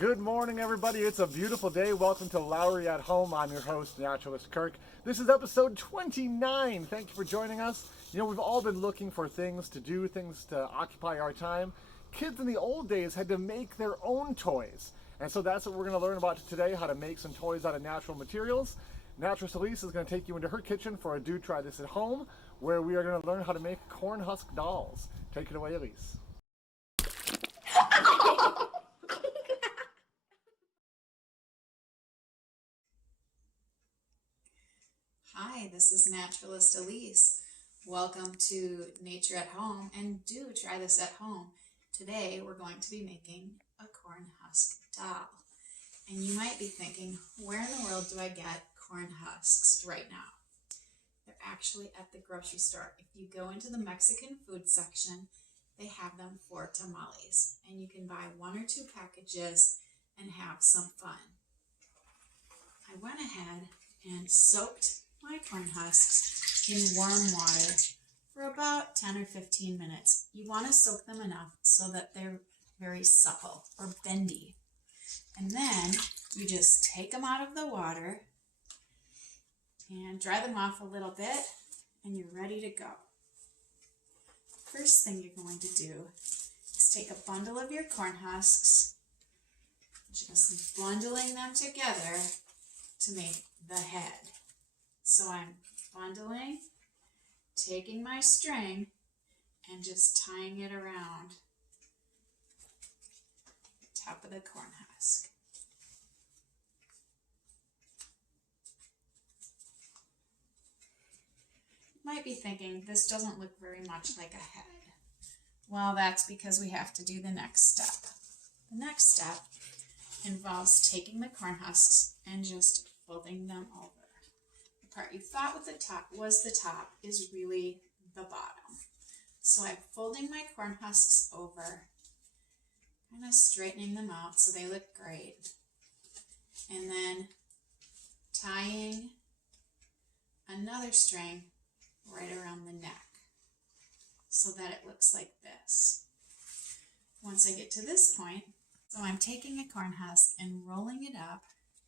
Good morning, everybody. It's a beautiful day. Welcome to Lowry at Home. I'm your host, Naturalist Kirk. This is episode 29. Thank you for joining us. You know, we've all been looking for things to do, things to occupy our time. Kids in the old days had to make their own toys. And so that's what we're going to learn about today, how to make some toys out of natural materials. Naturalist Elise is going to take you into her kitchen for a Do Try This at Home, where we are going to learn how to make corn husk dolls. Take it away, Elise. Hi, this is Naturalist Elise. Welcome to Nature at Home, and do try this at home. Today we're going to be making a corn husk doll. And you might be thinking, where in the world do I get corn husks right now? They're actually at the grocery store. If you go into the Mexican food section, they have them for tamales. And you can buy 1 or 2 packages and have some fun. I went ahead and soaked my corn husks in warm water for about 10 or 15 minutes. You want to soak them enough so that they're very supple or bendy. And then you just take them out of the water and dry them off a little bit, and you're ready to go. First thing you're going to do is take a bundle of your corn husks, just bundling them together to make the head. So I'm bundling, taking my string, and just tying it around the top of the corn husk. You might be thinking, this doesn't look very much like a head. Well, that's because we have to do the next step. The next step involves taking the corn husks and just folding them over. The part you thought was the top is really the bottom. So I'm folding my corn husks over, kind of straightening them out so they look great, and then tying another string right around the neck so that it looks like this. Once I get to this point, so I'm taking a corn husk and rolling it up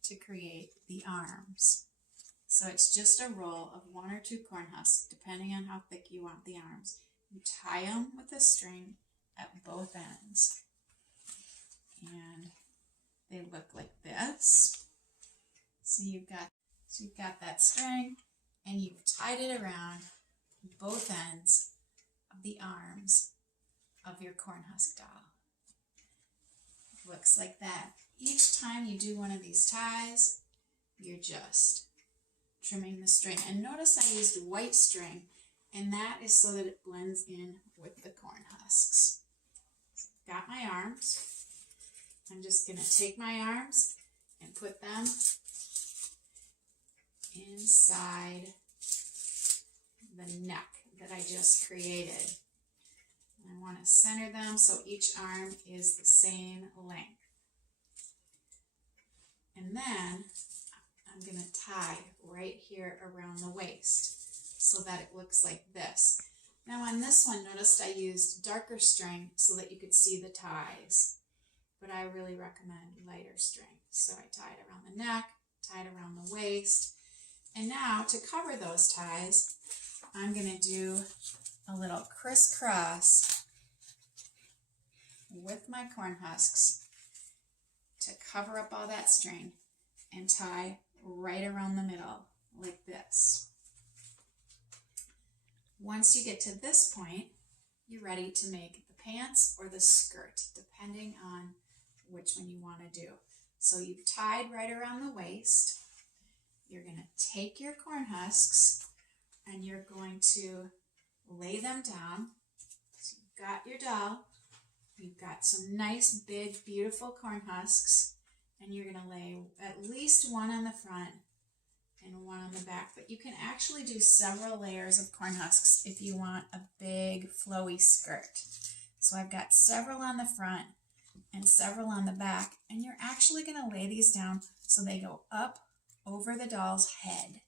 to create the arms. So it's just a roll of 1 or 2 corn husks, depending on how thick you want the arms. You tie them with a string at both ends. And they look like this. So you've got that string, and you've tied it around both ends of the arms of your corn husk doll. It looks like that. Each time you do one of these ties, you're just trimming the string. And notice I used white string, and that is so that it blends in with the corn husks. So got my arms. I'm just going to take my arms and put them inside the neck that I just created. And I want to center them so each arm is the same length. And then I'm going to tie right here around the waist so that it looks like this. Now on this one, notice I used darker string so that you could see the ties, but I really recommend lighter string. So I tied around the neck, tied around the waist, and now to cover those ties, I'm going to do a little crisscross with my corn husks to cover up all that string and tie right around the middle like this. Once you get to this point, you're ready to make the pants or the skirt, depending on which one you want to do. So you've tied right around the waist. You're going to take your corn husks and you're going to lay them down. So you've got your doll. You've got some nice, big, beautiful corn husks, and you're going to lay at least one on the front and one on the back. But you can actually do several layers of corn husks if you want a big, flowy skirt. So I've got several on the front and several on the back, and you're actually going to lay these down so they go up over the doll's head,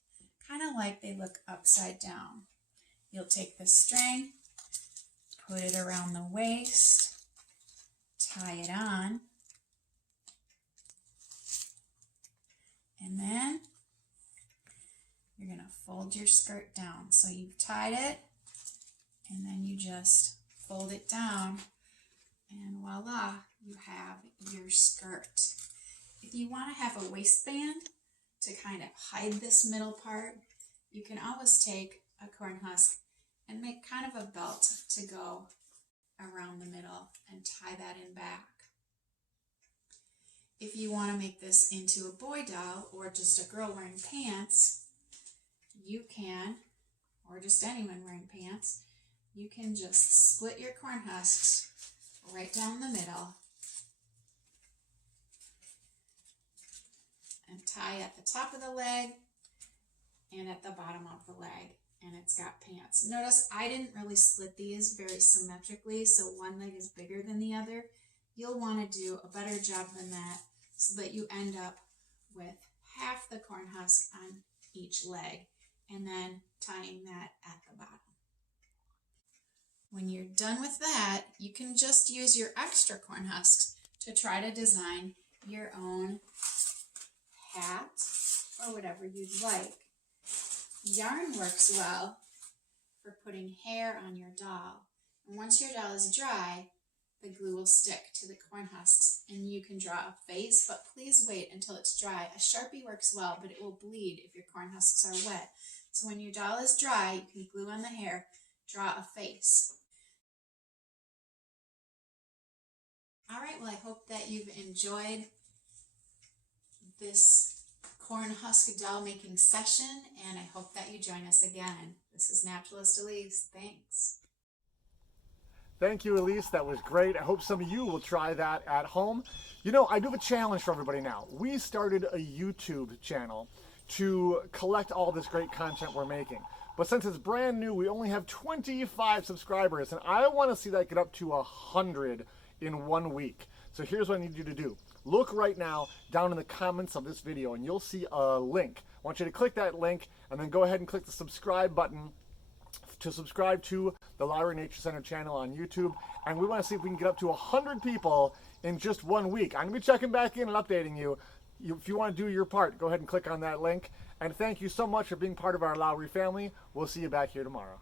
kind of like they look upside down. You'll take the string, put it around the waist, tie it on, And then you're going to fold your skirt down. So you've tied it, and then you just fold it down, and voila, you have your skirt. If you want to have a waistband to kind of hide this middle part, you can always take a corn husk and make kind of a belt to go around the middle and tie that in back. If you want to make this into a boy doll or just a girl wearing pants, you can, or just anyone wearing pants, you can just split your corn husks right down the middle and tie at the top of the leg and at the bottom of the leg, and it's got pants. Notice I didn't really split these very symmetrically, so one leg is bigger than the other. You'll want to do a better job than that so that you end up with half the corn husk on each leg, and then tying that at the bottom. When you're done with that, you can just use your extra corn husks to try to design your own hat or whatever you'd like. Yarn works well for putting hair on your doll. And once your doll is dry, the glue will stick to the corn husks and you can draw a face, but please wait until it's dry. A Sharpie works well, but it will bleed if your corn husks are wet. So when your doll is dry, you can glue on the hair, draw a face. All right, well, I hope that you've enjoyed this corn husk doll making session, and I hope that you join us again. This is Naturalist Elise. Thanks. Thank you, Elise. That was great. I hope some of you will try that at home. You know, I do have a challenge for everybody now. We started a YouTube channel to collect all this great content we're making. But since it's brand new, we only have 25 subscribers, and I want to see that get up to 100 in 1 week. So here's what I need you to do. Look right now down in the comments of this video and you'll see a link. I want you to click that link and then go ahead and click the subscribe button to subscribe to the Lowry Nature Center channel on YouTube. And we want to see if we can get up to 100 people in just 1 week. I'm going to be checking back in and updating you. If you want to do your part, go ahead and click on that link. And thank you so much for being part of our Lowry family. We'll see you back here tomorrow.